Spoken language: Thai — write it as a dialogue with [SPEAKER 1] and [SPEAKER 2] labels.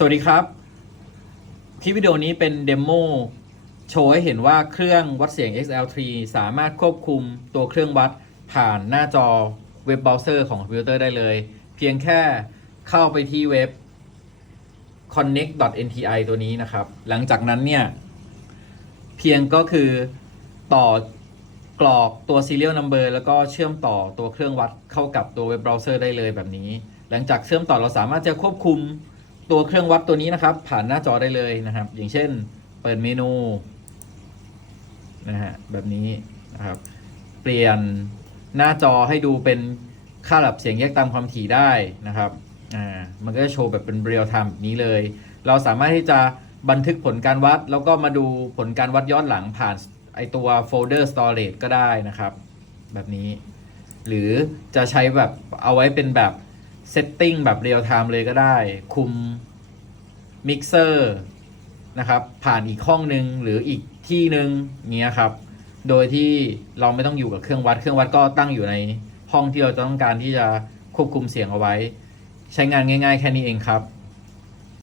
[SPEAKER 1] สวัสดีครับ คลิปวิดีโอนี้เป็นเดโมโชว์ให้เห็นว่าเครื่องวัดเสียง XL3 สามารถควบคุมตัวเครื่องวัดผ่านหน้าจอเว็บเบราว์เซอร์ของคอมพิวเตอร์ได้เลย เพียงแค่เข้าไปที่เว็บ connect.nti ตัวนี้นะครับ หลังจากนั้นเนี่ย เพียงก็คือต่อกรอกตัว serial number แล้วก็เชื่อมต่อตัวเครื่องวัดเข้ากับตัวเว็บเบราว์เซอร์ได้เลยแบบนี้ หลังจากเชื่อมต่อเราสามารถจะควบคุม ตัวเครื่องวัดตัวนี้นะครับ ผ่านหน้าจอได้เลยนะครับ อย่างเช่น เปิดเมนูนะฮะแบบนี้นะครับ เปลี่ยนหน้าจอให้ดูเป็นค่าระดับเสียงแยกตามความถี่ได้นะครับอ่ามันก็จะโชว์แบบเป็นเรียลไทม์แบบนี้เลย เราสามารถที่จะบันทึกผลการวัด แล้วก็มาดูผลการวัดย้อนหลังผ่านไอตัวโฟลเดอร์ storage ก็ได้นะครับ แบบนี้ หรือจะใช้แบบเอาไว้เป็นแบบ เซตติ้งแบบเรียลไทม์เลยก็ได้ คุมมิกเซอร์นะครับ ผ่านอีกห้องหนึ่งหรืออีกที่หนึ่งเงี้ยครับ โดยที่เราไม่ต้องอยู่กับเครื่องวัด เครื่องวัดก็ตั้งอยู่ในห้องที่เราต้องการที่จะควบคุมเสียงเอาไว้ ใช้งานง่าย ๆ แค่นี้เองครับ